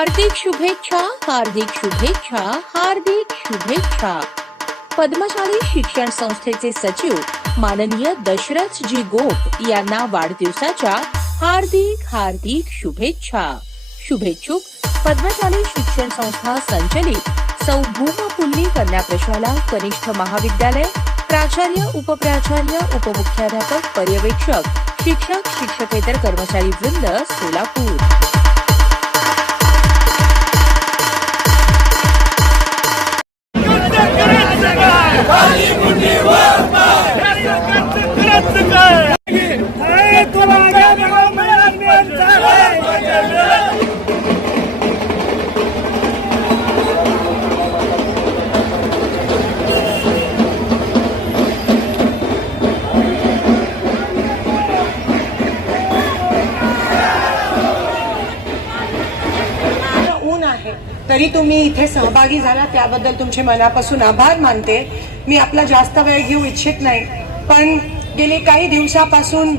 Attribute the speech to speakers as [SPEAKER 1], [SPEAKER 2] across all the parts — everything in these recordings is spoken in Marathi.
[SPEAKER 1] हार्दिक शुभेच्छा हार्दिक शुभेच्छा हार्दिक शुभेच्छा. पद्मशाली शिक्षण संस्थेचे सचिव माननीय दशरथ जी गोप यांना वाढदिवसाच्या हार्दिक हार्दिक शुभेच्छा. शुभेच्छुक पद्मशाली शिक्षण संस्था संचलित सौ भूमा कन्या प्रशाला कनिष्ठ महाविद्यालय प्राचार्य उपप्राचार्य उपमुख्याध्यापक पर्यवेक्षक शिक्षक शिक्षकेतर कर्मचारी वृंद सोलापूर.
[SPEAKER 2] तरी तुम्ही इथे सहभागी झाला त्याबद्दल तुमचे मनापासून आभार मानते. मी आपला जास्त वेळ घेऊ इच्छित नाही. पण गेले काही दिवसापासून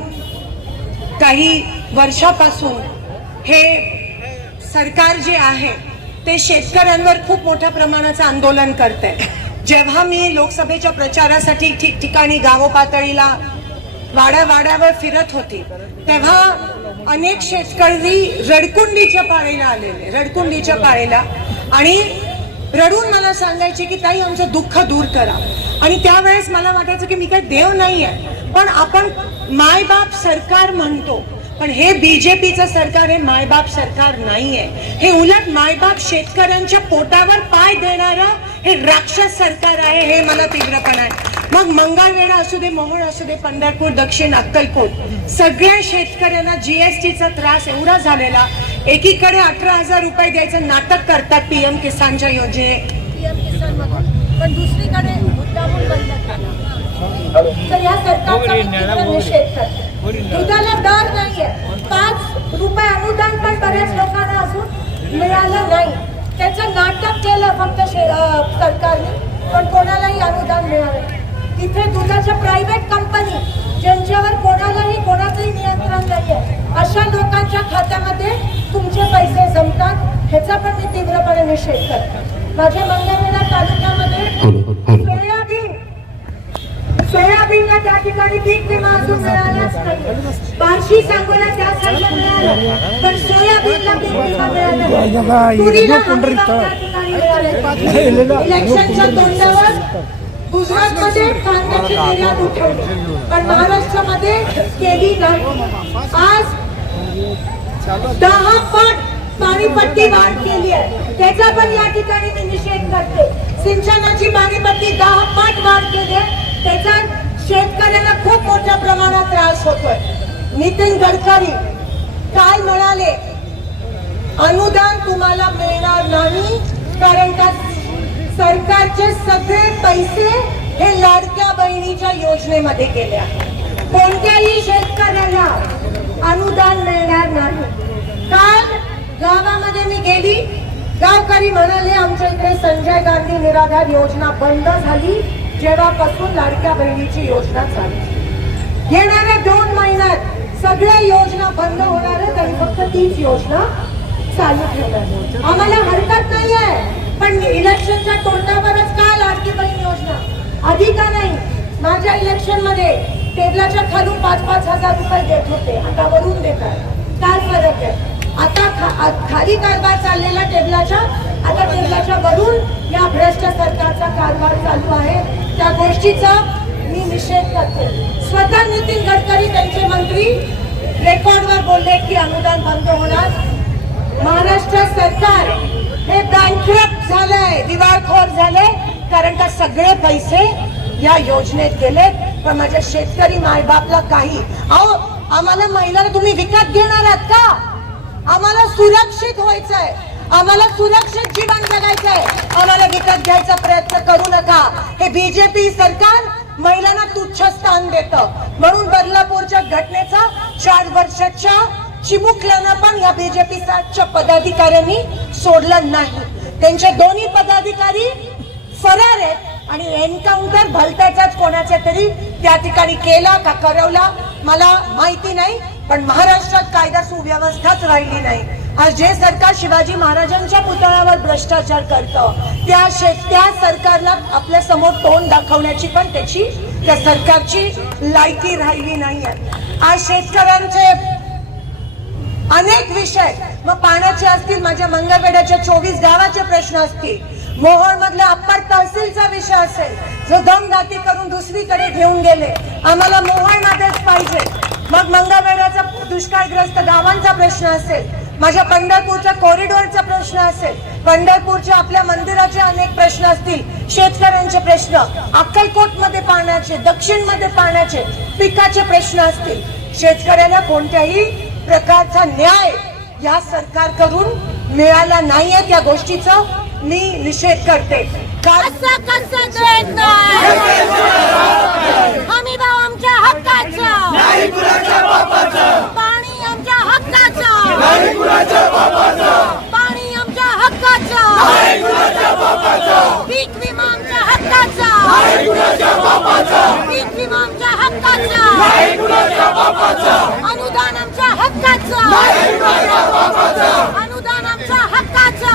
[SPEAKER 2] काही वर्षापासून हे सरकार जे आहे ते शेतकऱ्यांवर खूप मोठ्या प्रमाणाचं आंदोलन करते जेव्हा मी लोकसभेच्या प्रचारासाठी ठिकठिकाणी गावपातळीला वाड्या वाड्यावर फिरत होती तेव्हा अनेक शेतकरी रडकुंडीच्या पाळीला आलेले रडकुंडीच्या पाळीला. आणि रडून मला सांगायचे की ताई आमचं दुःख दूर करा. आणि त्यावेळेस मला वाटायचं की मी काय देव नाही आहे पण आपण मायबाप सरकार म्हणतो पण हे बीजेपीचं सरकार हे मायबाप सरकार नाही आहे हे उलट मायबाप शेतकऱ्यांच्या पोटावर पाय देणारं हे राक्षस सरकार आहे हे मला तीव्रपण आहे मग मंगळवेढा असू दे मोहोळ असू दे पंढरपूर दक्षिण अक्कलकोट सगळ्या शेतकऱ्यांना जीएसटीचा त्रास एवढा झालेला एकीकडे अठरा हजार रुपये द्यायचं नाटक करतात पीएम किसानच्या योजने
[SPEAKER 3] पीएम किसान मधून पण दुसरीकडे तर या दुधाला दर नाहीये. पाच रुपये अनुदान पण बऱ्याच लोकांना अजून मिळालं नाही. त्याचं नाटक केलं फक्त सरकारने पण कोणालाही अनुदान मिळालं तिथे दुधाच्या प्रायव्हेट कंपनी ज्यांच्यावर कोणालाही कोणाचंही नियंत्रण नाहीये अशा लोकांच्या खात्यामध्ये तुमचे पैसे जमतात ह्याचा पण मी तीव्रपणे निषेध करते माझ्या मंगळवेढा तालुक्यामध्ये सोयाबीन सोयाबीनला त्या ठिकाणी पीक विमा अजून मिळालाच नाही बार्शी सांगोला त्यासाठी मिळालं पण सोयाबीनला पीक विमा मिळाला नाही. तुरीला अनुदान त्या ठिकाणी मिळालं नाही. इलेक्शनच्या तोंडावर गुजरातमध्ये कांद्याची निर्यात उठवली. पण महाराष्ट्रामध्ये केली नाही. आज दहा पट पाणीपट्टी वाढ केली आहे. त्याचा पण या ठिकाणी मी निषेध करते. सिंचनाची पाणीपट्टी दहा पट वाढ केली आहे. त्याचा शेतकऱ्यांना खूप मोठ्या प्रमाणात त्रास होतोय. नितीन गडकरी काल म्हणाले? अनुदान तुम्हाला मिळेल नाही कारण का सरकारचे सगळे पैसे हे लाडक्या बहिणीच्या योजनेमध्ये गेले कोणत्याही शेतकऱ्याला अनुदान मिळणार नाही. काल गावामध्ये मी गेली. गावकरी म्हणाले आमच्या इकडे संजय गांधी निराधार योजना बंद झाली. जेव्हापासून लाडक्या बहिणीची योजना चालू येणाऱ्या दोन महिन्यात सगळ्या योजना बंद होणार आहेत आणि फक्त तीच योजना चालू ठेवणार आम्हाला हरकत नाही आहे पण इलेक्शनच्या तोंडावरच का लाडकी बहीण योजना? आधी का नाही? माझ्या इलेक्शनमध्ये टेबलाच्या खालून पाच पाच हजार रुपये देत होते. आता वरून देतात काय फरक आहे? आता खा- खाली कारभार चाललेला टेबलाच्या आता टेबलाच्या वरून या भ्रष्ट सरकारचा कारभार चालू आहे. त्या गोष्टीचा मी निषेध करते. स्वतः नितीन गडकरी त्यांचे मंत्री रेकॉर्डवर बोलले की अनुदान बंद होणार. महाराष्ट्र सरकार हे बँकरप्ट झालंय दिवाळखोर झालंय कारण का सगळे पैसे या योजनेत गेले. पण माझ्या शेतकरी मायबापला काही. अहो आम्हाला महिलांना तुम्ही विकत घेणार आहात का? आम्हाला सुरक्षित व्हायचंय. आम्हाला सुरक्षित जीवन जगायचंय. आम्हाला विकत घ्यायचा प्रयत्न करू नका. हे बीजेपी सरकार महिलांना तुच्छ स्थान देतं. म्हणून बदलापूरच्या घटनेचा चार वर्षाच्या चिमुकल्यानं पण या बीजेपीच्या पदाधिकाऱ्यांनी सोडलं नाही. त्यांचे दोन्ही पदाधिकारी फरार आहेत आणि एन्काउंटर भलत्याचाच कोणाच्या तरी त्या ठिकाणी केला का करवला मला माहिती नाही पण महाराष्ट्रात कायदा सुव्यवस्थाच राहिली नाही. आज जे सरकार शिवाजी महाराजांच्या पुतळ्यावर भ्रष्टाचार करतं त्या शे त्या सरकारला आपल्यासमोर तोंड दाखवण्याची पण त्याची त्या सरकारची लायकी राहिली नाहीये. आज शेतकऱ्यांचे अनेक विषय. मग पाण्याचे असतील माझ्या मंगळवेड्याच्या चोवीस गावाचे प्रश्न असतील. मोहोळ मधला अप्पर तहसीलचा विषय असेल जो दमदाती करून दुसरीकडे घेऊन गेले. आम्हाला मोहोळ मध्येच पाहिजे. मग मंगळवेड्याचा दुष्काळग्रस्त गावांचा प्रश्न असेल माझ्या पंढरपूरच्या कॉरिडॉरचा प्रश्न असेल पंढरपूरच्या आपल्या मंदिराचे अनेक प्रश्न असतील शेतकऱ्यांचे प्रश्न अक्कलकोटमध्ये पाण्याचे दक्षिणमध्ये पाण्याचे पिकाचे प्रश्न असतील. शेतकऱ्याला कोणत्याही प्रकारचा न्याय या सरकारकडून मिळाला नाहीये त्या गोष्टीचा मी निषेध करते. कारण
[SPEAKER 1] असं कसं देत नाही? हमी भाव आमच्या हक्काचं. पाणी आमच्या हक्काचं. पाणी आमच्या हक्काचं. पीक विमा आमच्या हक्काचा. पीक हक्काचा